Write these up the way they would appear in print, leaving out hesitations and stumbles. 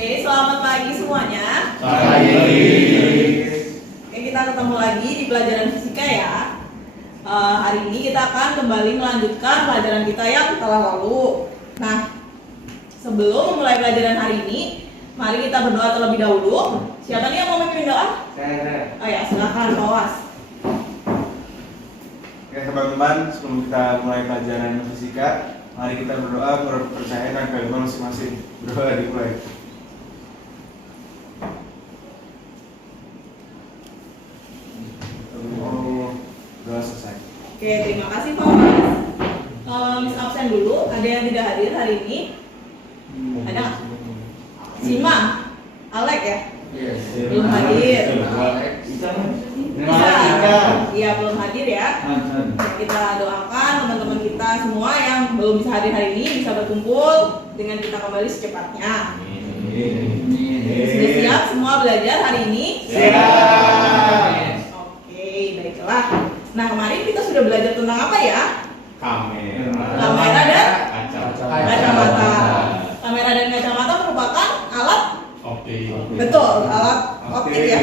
Oke, selamat pagi semuanya. Pagi. Oke, kita ketemu lagi di pelajaran fisika ya. Hari ini kita akan kembali melanjutkan pelajaran kita yang telah lalu. Nah, sebelum memulai pelajaran hari ini, mari kita berdoa terlebih dahulu. Siapa nih yang mau memimpin doa? Saya. Oh ya, silakan Pak Was. Oke teman-teman, sebelum kita mulai pelajaran fisika, mari kita berdoa mempercayakan kehidupan masing-masing. Berdoa dimulai. Doa selesai. Oke, terima kasih Pak Was. Miss absen dulu. Ada yang tidak hadir hari ini? Ada nggak? Sima, Alek ya? Belum hadir. Bisa. Iya, belum hadir ya. Kita doakan teman-teman kita semua yang belum bisa hadir hari ini bisa berkumpul dengan kita kembali secepatnya. Sudah siap semua belajar hari ini? Siap. Oke, baiklah. Nah, kemarin kita sudah belajar tentang apa ya? Kamera dan kacamata. Kamera dan kacamata merupakan alat Optik. betul, alat optik ya.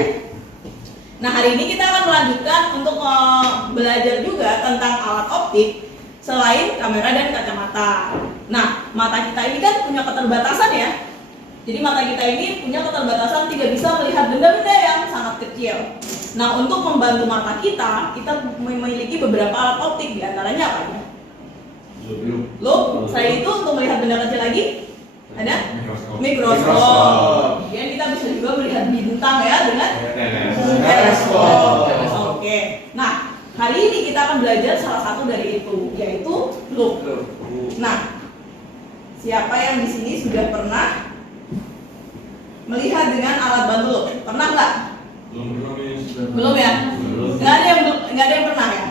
Nah, hari ini kita akan melanjutkan untuk belajar juga tentang alat optik selain kamera dan kacamata. Nah, mata kita ini kan punya keterbatasan ya. Jadi mata kita ini punya keterbatasan tidak bisa melihat benda-benda yang sangat kecil. Nah, untuk membantu mata kita memiliki beberapa alat optik, diantaranya apa ya? Loop. Selain itu untuk melihat benda kecil lagi ada mikroskop. Kemudian kita bisa juga melihat bintang ya dengan teleskop. Oke. Nah, hari ini kita akan belajar salah satu dari itu, yaitu loop. Nah, siapa yang di sini sudah pernah melihat dengan alat bantu loop? Pernah nggak? Belum ya? Nggak ada yang pernah ya?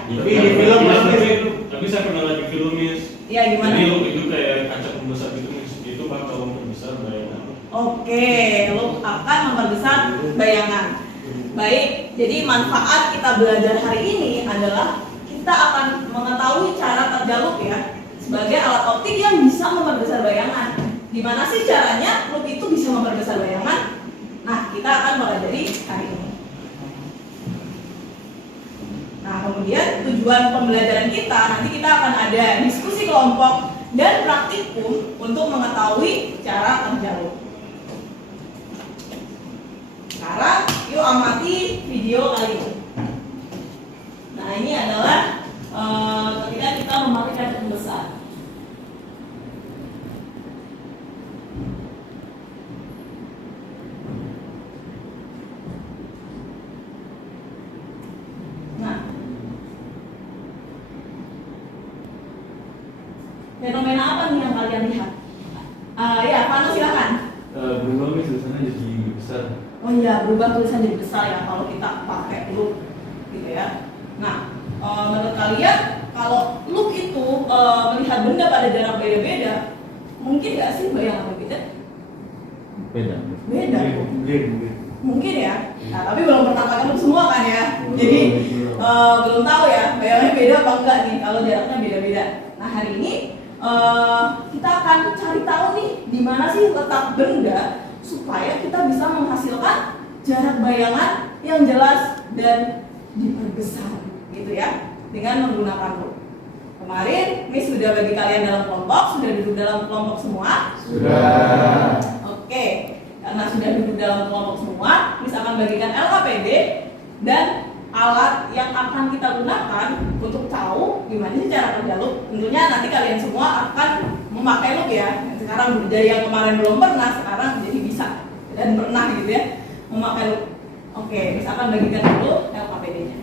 Tapi saya pernah lagi filmis. Ya, gimana? Jadi loop itu kayak kaca pembesar gitu, itu bakal memperbesar bayangan. Oke, loop akan memperbesar bayangan. Baik, jadi manfaat kita belajar hari ini adalah kita akan mengetahui cara kerja loop ya, sebagai alat optik yang bisa memperbesar bayangan. Gimana sih caranya loop itu bisa memperbesar bayangan? Nah, kita akan pelajari hari ini. Nah, kemudian tujuan pembelajaran kita nanti kita akan ada diskusi kelompok dan praktikum untuk mengetahui cara kerja loop. Sekarang yuk amati video kali ini. Nah, ini adalah ketika kita memakai kaca pembesar. Nah, fenomena apa nih yang kalian lihat? Ya, Pano silakan. Berubah nih tulisannya jadi besar. Oh iya, berubah tulisan jadi besar ya kalau kita pakai loop gitu ya. Nah, menurut kalian kalau loop itu melihat benda pada jarak beda-beda, mungkin nggak sih bayangan beda? Beda. Mungkin ya. Nah, tapi belum pernah pakai loop semua kan ya. Jadi belum tahu ya bayangannya beda apa enggak nih kalau jaraknya beda-beda. Nah, hari ini kita akan cari tahu nih di mana sih letak benda supaya kita bisa menghasilkan jarak bayangan yang jelas dan diperbesar gitu ya dengan menggunakan loop. Kemarin Miss sudah bagi kalian dalam kelompok, sudah duduk dalam kelompok semua? Sudah. Oke, karena sudah duduk dalam kelompok semua, Miss akan bagikan LKPD dan alat yang akan kita gunakan untuk tahu gimana sih cara kerja loop. Tentunya nanti kalian semua akan memakai loop ya. Sekarang dari yang kemarin belum pernah, sekarang jadi bisa dan pernah gitu ya memakai loop. Oke, Miss akan bagikan dulu LKPD-nya.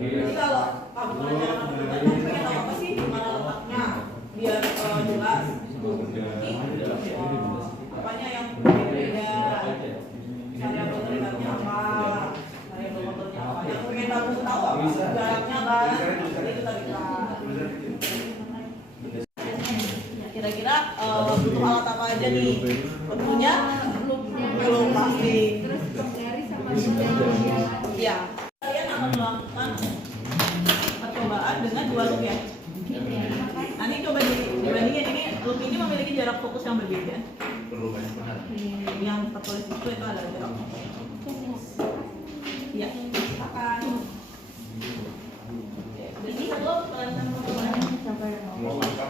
Jadi kalau kamu rencana pengen tahu apa sih di mana letaknya biar jelas. Apanya yang berbeda, variabel terlihatnya apa, variabel motornya apa. Yang pengen tahu apa? Jaraknya kan, itu tadi kan. aja nih. Tentunya belum pasti. Terus garis sama garis. Ya. Kalian akan melakukan percobaan dengan 2 loop ya. Nah, ini coba dibandingin, ini loop ini memiliki jarak fokus yang berbeda. Perlu banyak perhatian. Yang tertulis itu adalah jarak fokus. Ya, akan. Jadi lo pelan-pelan percobaan. Mau lengkap.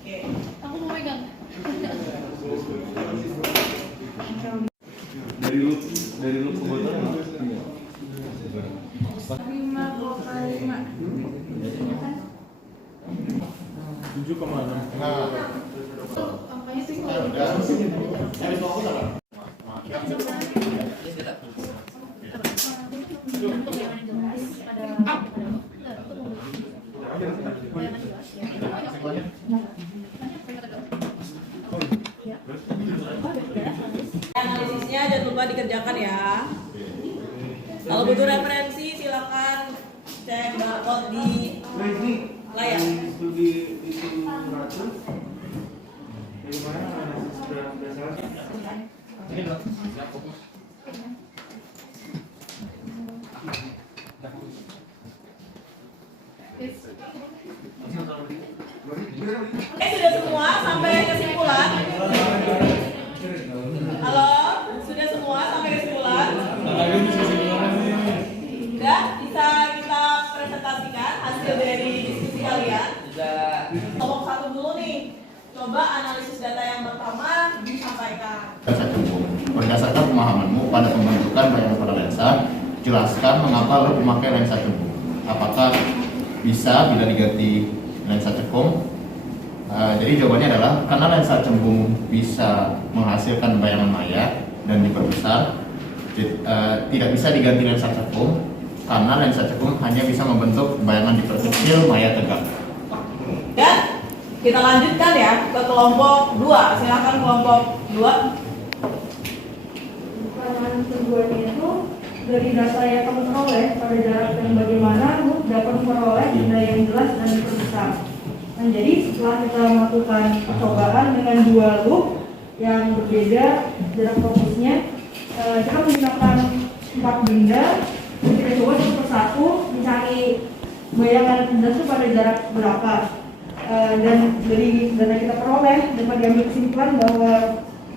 Oke. Aku mau megang. Dari lu pembuatan 7,6. Angkanya sih kalau Analisisnya jangan lupa dikerjakan ya. Kalau butuh referensi silakan cek barcode di layar. Studi itu racun. Bagaimana analisis berdasarkan? Sudah semua sampai kesimpulan? Halo, sudah semua sampai kesimpulan? Sudah, bisa kita presentasikan hasil dari diskusi kalian? Kelompok 1 dulu nih. Coba analisis data yang pertama disampaikan. Berdasarkan pemahamanmu pada pembentukan bayangan pada lensa, jelaskan mengapa lo memakai lensa cembung. Apakah bisa bila diganti lensa cekung? Jadi jawabannya adalah karena lensa cembung bisa menghasilkan bayangan maya dan diperbesar, tidak bisa diganti lensa cekung karena lensa cekung hanya bisa membentuk bayangan diperkecil maya tegak. Dan kita lanjutkan ya ke kelompok 2. Silakan kelompok 2. Pertanyaan keduanya itu dari data yang kamu peroleh pada jarak dan bagaimana lu dapat memperoleh benda yang jelas dan diperbesar. Nah, jadi setelah kita melakukan percobaan dengan 2 loop yang berbeda jarak fokusnya, kita menggunakan 4 benda. Kita coba satu persatu mencari bayangan benda itu pada jarak berapa. Dan dari data kita peroleh dapat diambil kesimpulan bahwa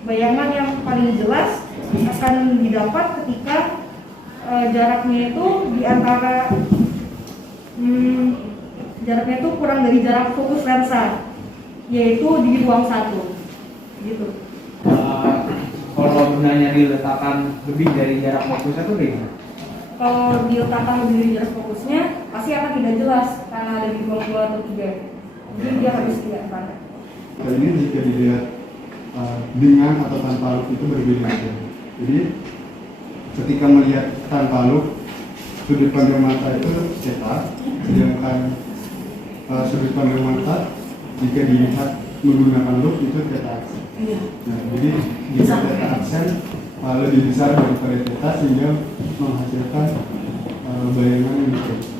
bayangan yang paling jelas akan didapat ketika jaraknya itu di antara jaraknya itu kurang dari jarak fokus lensa, yaitu di ruang 1 gitu. Kalau bendanya diletakkan lebih dari jarak fokusnya tuh gimana? Kalau diletakkan lebih dari jarak fokusnya pasti akan tidak jelas karena ada di ruang 2 atau 3. Jadi dia harus tidak pandang. Kali ini jika dilihat dengan atau tanpa loop itu berbeda. Jadi ketika melihat tanpa loop, sudut pandang mata itu cetak, sedangkan sudut pandang mata jika dilihat menggunakan loop itu theta aksen. Nah, jadi jika theta aksen lebih besar daripada theta sehingga menghasilkan bayangan yang berbeda.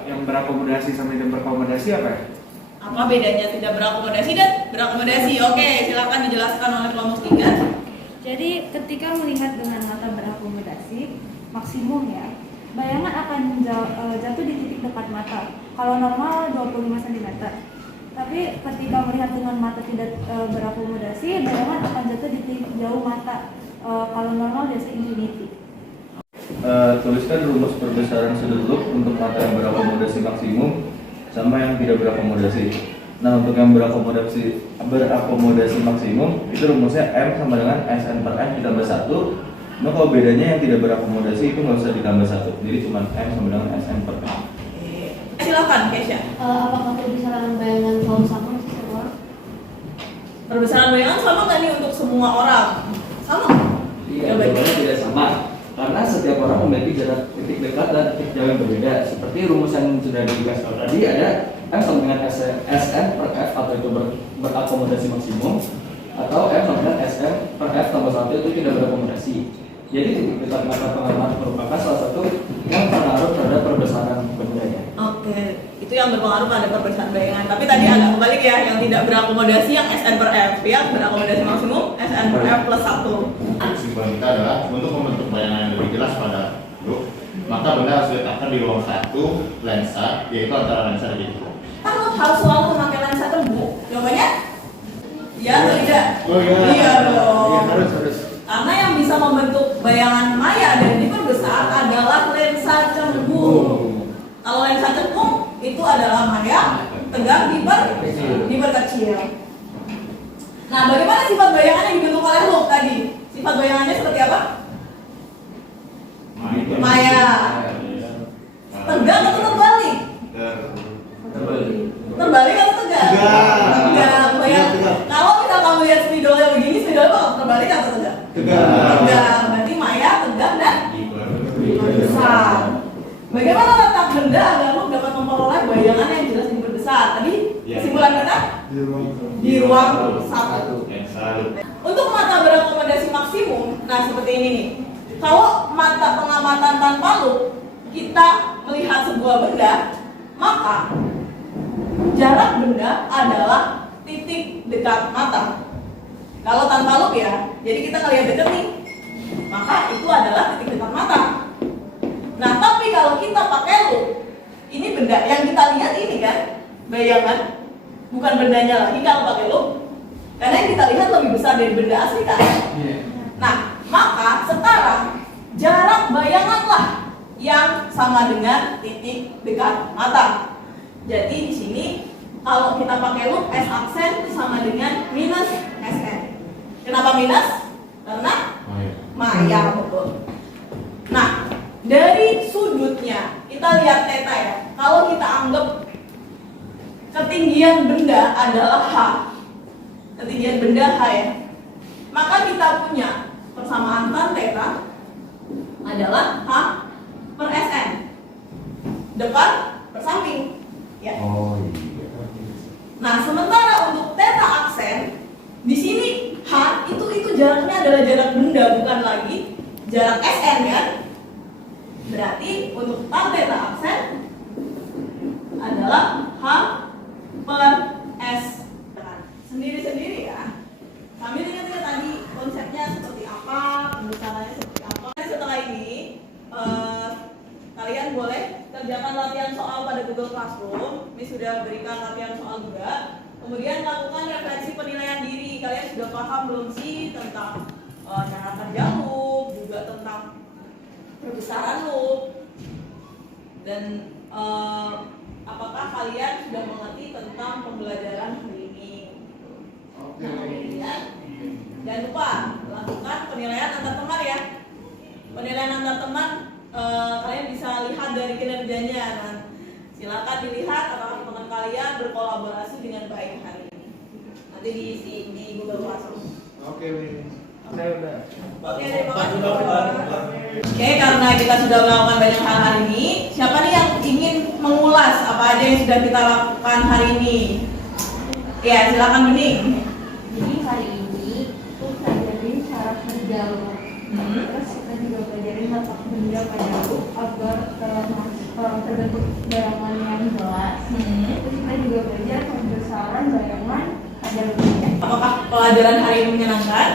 Yang berakomodasi sama tidak berakomodasi apa ya? Apa bedanya tidak berakomodasi dan berakomodasi? Oke, silakan dijelaskan oleh kelompok 3. Jadi ketika melihat dengan mata berakomodasi maksimum ya, bayangan akan jatuh di titik dekat mata. Kalau normal 25 cm. Tapi ketika melihat dengan mata tidak berakomodasi, bayangan akan jatuh di titik jauh mata. Kalau normal biasa infinity. Tuliskan rumus perbesaran sudut loop untuk mata yang berakomodasi maksimum sama yang tidak berakomodasi. Nah, untuk yang berakomodasi maksimum itu rumusnya M sama dengan Sn per N ditambah 1. Nah, kalau bedanya yang tidak berakomodasi itu nggak usah ditambah 1, jadi cuma M sama dengan Sn per N. Silakan Kesha. Apakah perbesaran bayangan selalu sama untuk semua orang? Perbesaran bayangan sama nggak nih untuk semua orang? Sama? Iya, jawabannya tidak sama. Karena setiap orang memiliki jarak titik dekat dan titik jauh yang berbeda. Seperti rumus yang sudah dikasih tahu tadi, ada M sama dengan Sn per F atau itu berakomodasi maksimum, atau M sama dengan Sn per F tambah 1 itu tidak berakomodasi. Jadi titik dekat mata pengamat merupakan salah satu yang pengaruh terhadap perbesaran bendanya. Oke. itu yang berpengaruh pada perbesaran bayangan. Tapi tadi agak kebalik ya, yang tidak berakomodasi yang SN per F, yang berakomodasi maksimum SN per F plus 1. Kesimpulan kita adalah untuk membentuk bayangan yang lebih jelas pada loop, maka benda harus diletakkan di ruang satu lensa, yaitu antara lensa dan itu. Kalau harus selalu memakai lensa terbuka, jawabannya ya atau tidak? Oh iya. Iya dong. Iya, harus. Karena yang bisa membentuk bayangan maya dan diperbesar adalah lensa cembung. Kalau lensa cembung itu adalah maya, tegak, diperkecil. Nah, bagaimana sifat bayangan yang dibentuk oleh loop tadi? Sifat bayangannya seperti apa? Maya. Tegak atau terbalik? Terbalik atau tegak? Tegak. Kalau kita kamu lihat spidolnya begini, spidolnya kok terbalik atau tegak? Tegak. Berarti maya, tegak dan besar. Bagaimana letak benda agar loop dapat memperoleh bayangan yang jelas dan berbesar? Tadi kesimpulan kita di ruang satu. Untuk mata berakomodasi maksimum, nah seperti ini nih. Kalau mata pengamatan tanpa loop, kita melihat sebuah benda, maka jarak benda adalah titik dekat mata. Kalau tanpa loop ya, jadi kita ngelihat dekat nih, maka itu adalah titik dekat mata. Nah, tapi kalau kita pakai loop, ini benda yang kita lihat ini kan, bayangan, bukan bendanya lagi kalau pakai loop, karena yang kita lihat lebih besar dari benda asli kan. Nah, maka sekarang jarak bayanganlah yang sama dengan titik dekat mata. Jadi di sini kalau kita pakai loop S aksen sama dengan minus SN. Kenapa minus? Karena maya betul. Nah, dari sudutnya kita lihat theta ya. Kalau kita anggap ketinggian benda adalah H, ketinggian benda H ya, maka kita punya persamaan tan theta adalah H per SN, depan per samping ya. Nah, sementara untuk theta aksen di sini H itu jaraknya adalah jarak benda, bukan lagi jarak SN kan. Berarti untuk tan theta aksen adalah H per S sendiri-sendiri ya. Sambil ingat-ingat tadi konsepnya seperti apa, pembesarannya seperti apa. Setelah ini kalian boleh kerjakan latihan soal pada Google Classroom. Ini sudah berikan latihan soal juga. Kemudian lakukan refleksi penilaian diri. Kalian sudah paham belum sih tentang cara kerja loop, juga tentang perbesaran loop, dan apakah kalian sudah mengerti tentang pembelajaran hari ini? Nah, kemudian jangan lupa lakukan penilaian antar teman ya. Penilaian antar teman kalian bisa lihat dari kinerjanya. Nah, silakan dilihat apakah teman kalian berkolaborasi dengan baik hari ini. Nanti diisi di Google Classroom. Oke, Oke, terima kasih Bapak. Oke, karena kita sudah melakukan banyak hal hari ini, siapa nih yang ingin mengulas apa aja yang sudah kita lakukan hari ini? Ya, silakan Bening. Jadi hari ini kita pelajarin cara kerja loop. Terus kita juga pelajarin letak benda pada loop agar terbentuk bayangan yang jelas. Terus kita juga belajar pembesaran bayangan pada loopnya. Apakah pelajaran hari ini menyenangkan?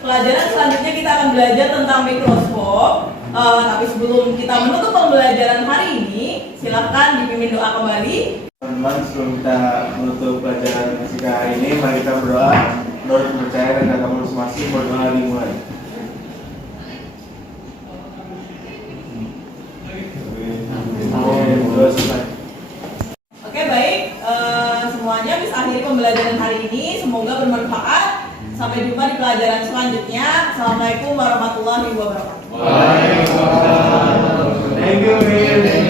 Pelajaran selanjutnya kita akan belajar tentang mikroskop. Tapi sebelum kita menutup pembelajaran hari ini, silakan dipimpin doa kembali. Teman-teman, sebelum kita menutup pelajaran fisika hari ini, mari kita berdoa. Menurut kepercayaan dan agama masing-masing, berdoa dimulai. Oke, baik. Semuanya bisa akhiri pembelajaran hari ini. Semoga bermanfaat. Sampai jumpa di pelajaran selanjutnya. Assalamualaikum warahmatullahi wabarakatuh. Waalaikumsalam. Thank you, Min.